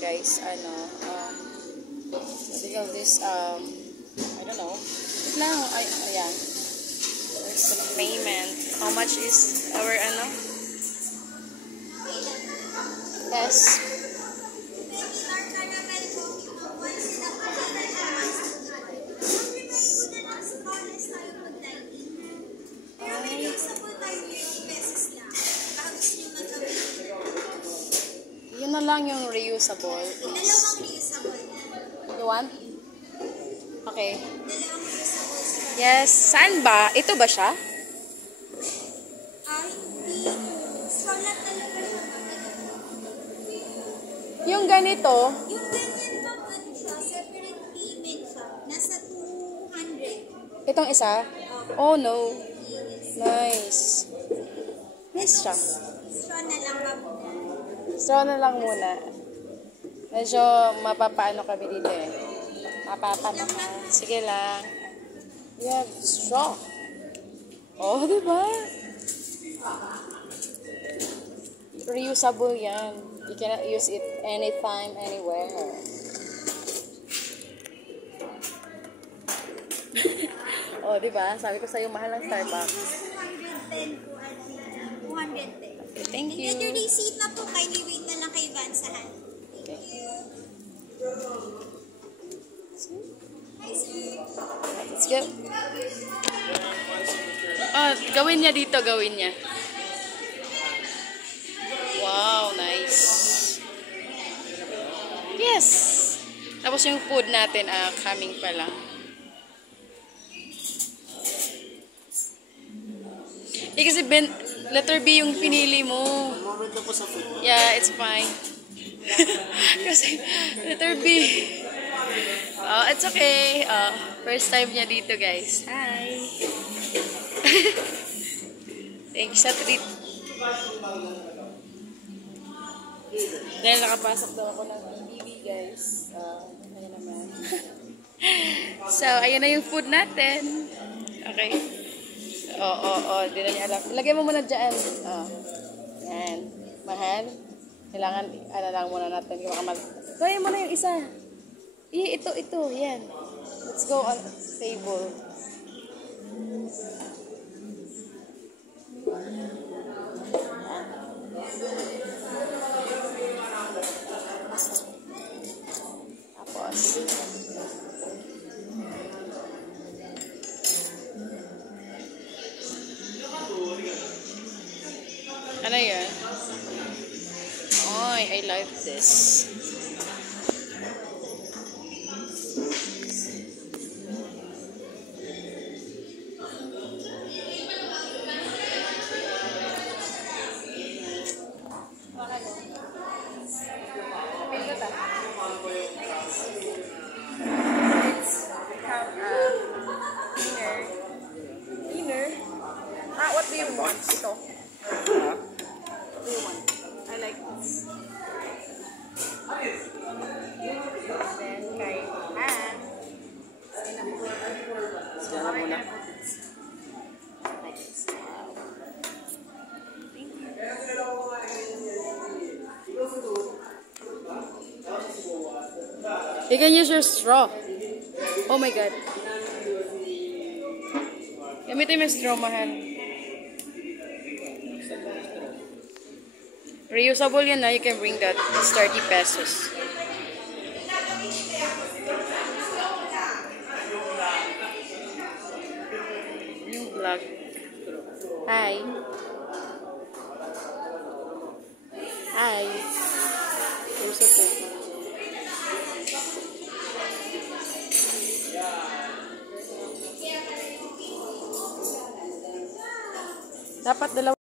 guys, what do you call this, I don't know. Wait lang, ayan. There's the payment. How much is our, Yes. Yun na lang yung reusable. Dalawang reusable. You want? Okay. Yes. Saan ba? Ito ba siya? Hindi. Solat talaga siya. Yung ganito. Yung ganyan pa ano siya, separate payment siya. Nasa 200. Itong isa? Oh no. Nice. Nice siya. Straw na lang ba muna? Straw na lang muna. Medyo mapapaano kami dito eh. Mapapaano ka. Sige lang. Yeah, straw. Oh, diba? Reusable yan. You cannot use it anytime, anywhere. Oh, diba? Sabi ko sa'yo, mahal ang Starbucks. 210 po. 210. Okay, thank you. And get your receipt na po. Kindly wait na lang kay Van sa hand. Okay. Hi, sir. Let's go. Oh, gawin niya dito, gawin niya. Wow, nice. Yes! Tapos yung food natin, coming pa lang. Eh, kasi letter B yung pinili mo. Yeah, it's fine. Kasi letter B. Oh, it's okay. First time niya dito, guys. Hi. Thanks sa treat. Dahil nakapasok daw ako ng TV, guys. Ayan naman. So, ayan na yung food natin. Okay. Di na niya alam. Ilagay mo muna dyan. Yan. Mahal. Kailangan, lang muna natin. Try mo na yung isa. Ito. Yan. Let's go on table. Tapos. Ano yan? Oy, I like this. Dinner. What do you want? Ito. I like this. Then, kay Ann. Sila muna. Like this. Wow. Thank you. You can use your straw. Oh my God. Gamitin mo yung straw, mahal. Reusable yan na. You can bring that. It's 30 pesos. Yung vlog. Hi. Hi. Reusable. Dapat dalawa.